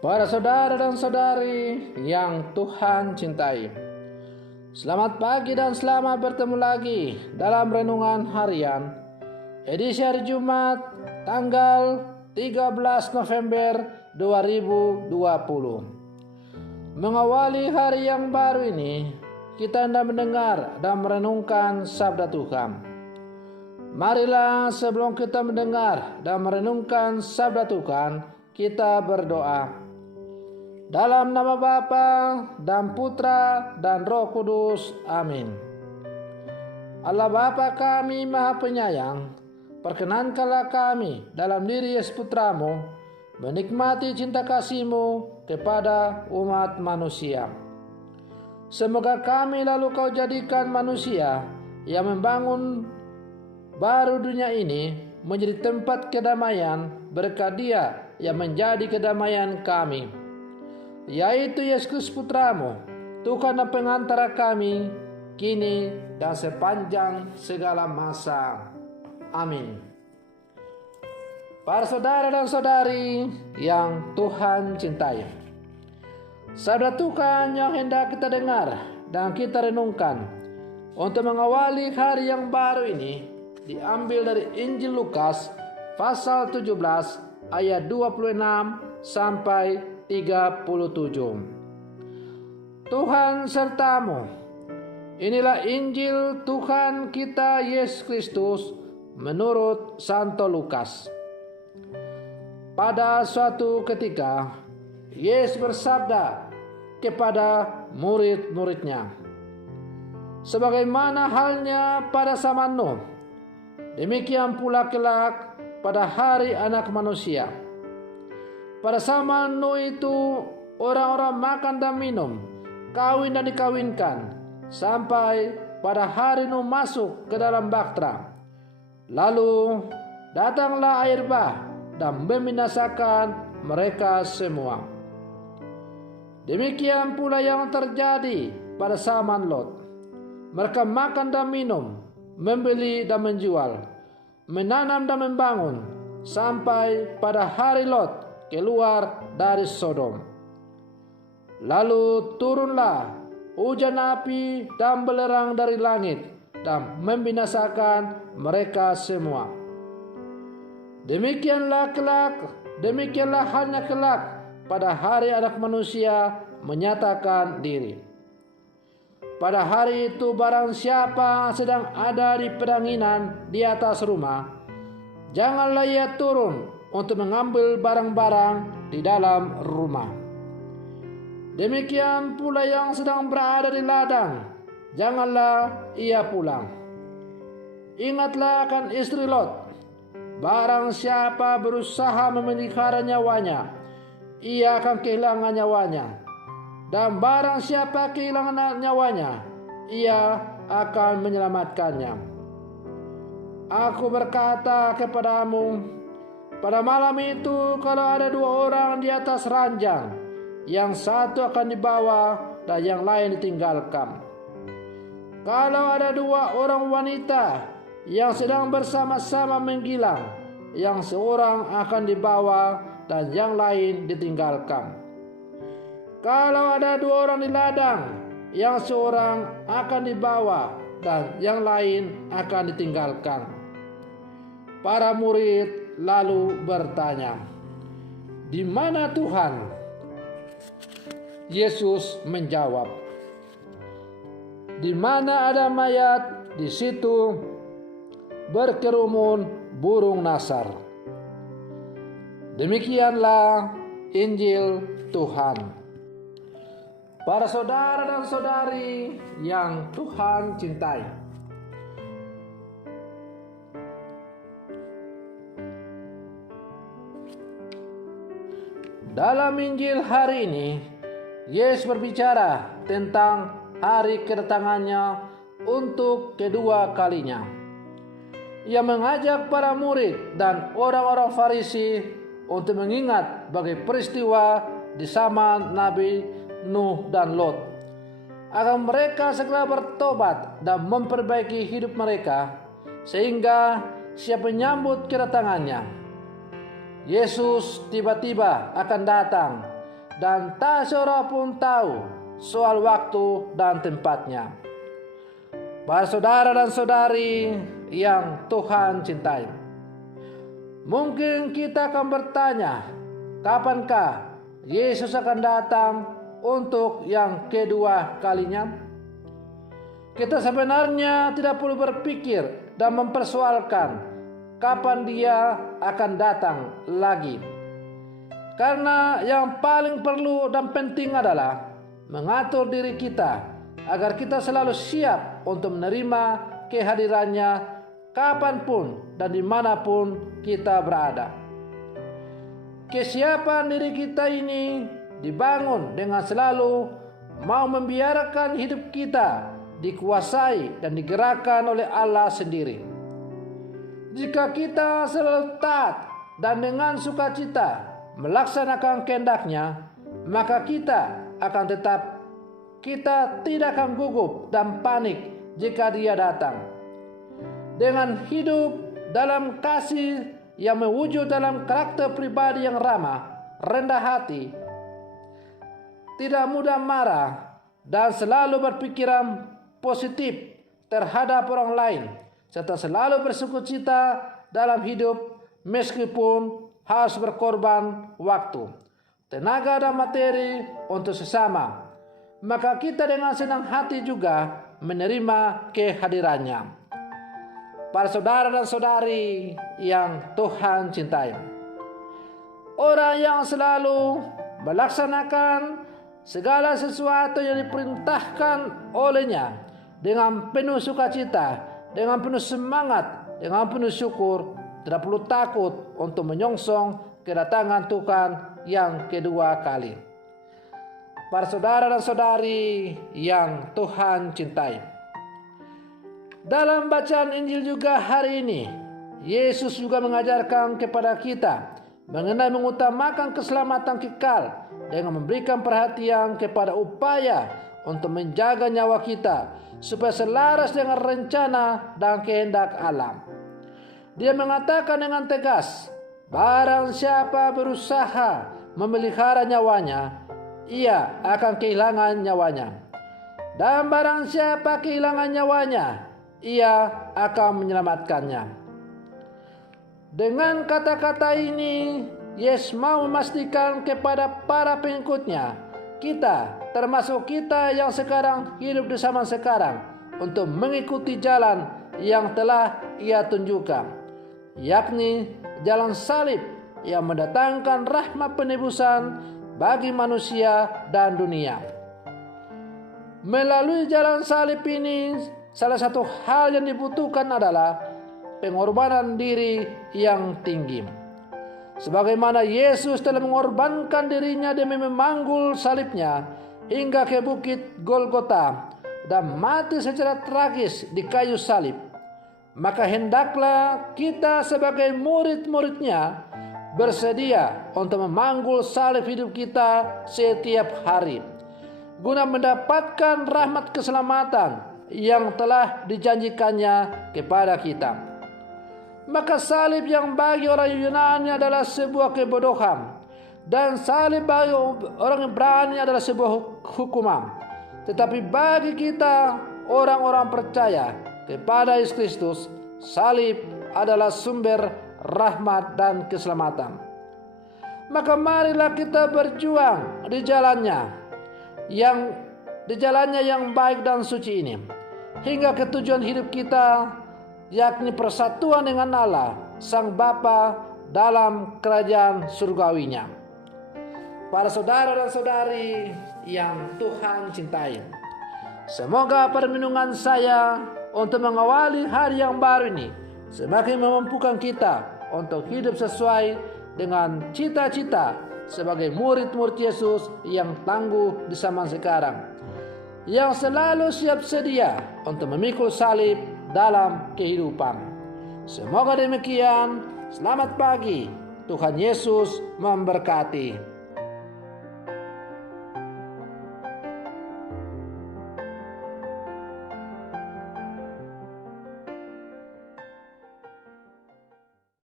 Para saudara dan saudari yang Tuhan cintai, selamat pagi dan selamat bertemu lagi dalam Renungan Harian edisi hari Jumat tanggal 13 November 2020. Mengawali hari yang baru ini, kita hendak mendengar dan merenungkan sabda Tuhan. Marilah sebelum kita mendengar dan merenungkan sabda Tuhan, kita berdoa. Dalam nama Bapa dan Putra dan Roh Kudus. Amin. Allah Bapa kami Maha Penyayang, perkenankanlah kami dalam diri Yesus Putramu menikmati cinta kasih-Mu kepada umat manusia. Semoga kami lalu Kau jadikan manusia yang membangun baru dunia ini menjadi tempat kedamaian berkat Dia yang menjadi kedamaian kami, yaitu Yesus Kristus Putramu, Tuhan dan pengantara kami, kini dan sepanjang segala masa. Amin. Para saudara dan saudari yang Tuhan cintai, sabda Tuhan yang hendak kita dengar dan kita renungkan untuk mengawali hari yang baru ini diambil dari Injil Lukas pasal 17 ayat 26 sampai 37. Tuhan sertamu. Inilah Injil Tuhan kita Yesus Kristus menurut Santo Lukas. Pada suatu ketika, Yesus bersabda kepada murid-muridnya, sebagaimana halnya pada zaman Nuh, demikian pula kelak pada hari Anak Manusia. Pada zaman Nuh itu orang-orang makan dan minum, kawin dan dikawinkan, sampai pada hari Nuh masuk ke dalam bahtera. Lalu datanglah air bah dan membinasakan mereka semua. Demikian pula yang terjadi pada zaman Lot. Mereka makan dan minum, membeli dan menjual, menanam dan membangun, sampai pada hari Lot keluar dari Sodom. Lalu turunlah hujan api dan belerang dari langit dan membinasakan mereka semua. Demikianlah halnya kelak pada hari Anak Manusia menyatakan diri. Pada hari itu barang siapa sedang ada di pedanginan di atas rumah, janganlah ia turun untuk mengambil barang-barang di dalam rumah. Demikian pula yang sedang berada di ladang, janganlah ia pulang. Ingatlah akan istri Lot. Barang siapa berusaha memelihara nyawanya, ia akan kehilangan nyawanya. Dan barang siapa kehilangan nyawanya, ia akan menyelamatkannya. Aku berkata kepadamu, pada malam itu kalau ada dua orang di atas ranjang, yang satu akan dibawa dan yang lain ditinggalkan. Kalau ada dua orang wanita yang sedang bersama-sama menggilang, yang seorang akan dibawa dan yang lain ditinggalkan. Kalau ada dua orang di ladang, yang seorang akan dibawa dan yang lain akan ditinggalkan. Para murid lalu bertanya, "Di mana Tuhan?" Yesus menjawab, "Di mana ada mayat, di situ berkerumun burung nasar." Demikianlah Injil Tuhan. Para saudara dan saudari yang Tuhan cintai, dalam Injil hari ini, Yesus berbicara tentang hari kedatangannya untuk kedua kalinya. Ia mengajak para murid dan orang-orang Farisi untuk mengingat bagai peristiwa di zaman Nabi Nuh dan Lot, agar mereka segera bertobat dan memperbaiki hidup mereka, sehingga siap menyambut kedatangannya. Yesus tiba-tiba akan datang dan tak seorang pun tahu soal waktu dan tempatnya. Para saudara dan saudari yang Tuhan cintai, mungkin kita akan bertanya, kapankah Yesus akan datang untuk yang kedua kalinya? Kita sebenarnya tidak perlu berpikir dan mempersoalkan kapan dia akan datang lagi. Karena yang paling perlu dan penting adalah mengatur diri kita agar kita selalu siap untuk menerima kehadirannya kapanpun dan dimanapun kita berada. Kesiapan diri kita ini dibangun dengan selalu mau membiarkan hidup kita dikuasai dan digerakkan oleh Allah sendiri. Jika kita selalu taat dan dengan sukacita melaksanakan kehendak-Nya, maka kita tidak akan gugup dan panik jika Dia datang. Dengan hidup dalam kasih yang mewujud dalam karakter pribadi yang ramah, rendah hati, tidak mudah marah, dan selalu berpikiran positif terhadap orang lain, serta selalu bersukacita dalam hidup meskipun harus berkorban waktu, tenaga dan materi untuk sesama, maka kita dengan senang hati juga menerima kehadirannya. Para saudara dan saudari yang Tuhan cintai, orang yang selalu melaksanakan segala sesuatu yang diperintahkan olehnya dengan penuh sukacita, dengan penuh semangat, dengan penuh syukur, tidak perlu takut untuk menyongsong kedatangan Tuhan yang kedua kali. Para saudara dan saudari yang Tuhan cintai, dalam bacaan Injil juga hari ini, Yesus juga mengajarkan kepada kita mengenai mengutamakan keselamatan kekal dengan memberikan perhatian kepada upaya untuk menjaga nyawa kita supaya selaras dengan rencana dan kehendak Allah. Dia mengatakan dengan tegas, barang siapa berusaha memelihara nyawanya, ia akan kehilangan nyawanya. Dan barang siapa kehilangan nyawanya, ia akan menyelamatkannya. Dengan kata-kata ini, Yesus mau memastikan kepada para pengikutnya, kita, termasuk kita yang sekarang hidup di zaman sekarang, untuk mengikuti jalan yang telah Ia tunjukkan, yakni jalan salib yang mendatangkan rahmat penebusan bagi manusia dan dunia. Melalui jalan salib ini, salah satu hal yang dibutuhkan adalah pengorbanan diri yang tinggi. Sebagaimana Yesus telah mengorbankan dirinya demi memanggul salibnya hingga ke bukit Golgota dan mati secara tragis di kayu salib, maka hendaklah kita sebagai murid-muridnya bersedia untuk memanggul salib hidup kita setiap hari, guna mendapatkan rahmat keselamatan yang telah dijanjikannya kepada kita. Maka salib yang bagi orang Yunani adalah sebuah kebodohan, dan salib bagi orang Ibrani adalah sebuah hukuman. Tetapi bagi kita orang-orang percaya kepada Yesus Kristus, salib adalah sumber rahmat dan keselamatan. Maka marilah kita berjuang di jalannya yang baik dan suci ini, hingga ke tujuan hidup kita, yakni persatuan dengan Allah, Sang Bapa dalam kerajaan surgawinya. Para saudara dan saudari yang Tuhan cintai, semoga permenungan saya untuk mengawali hari yang baru ini semakin memampukan kita untuk hidup sesuai dengan cita-cita sebagai murid-murid Yesus yang tangguh di zaman sekarang, yang selalu siap sedia untuk memikul salib dalam kehidupan. Semoga demikian. Selamat pagi. Tuhan Yesus memberkati.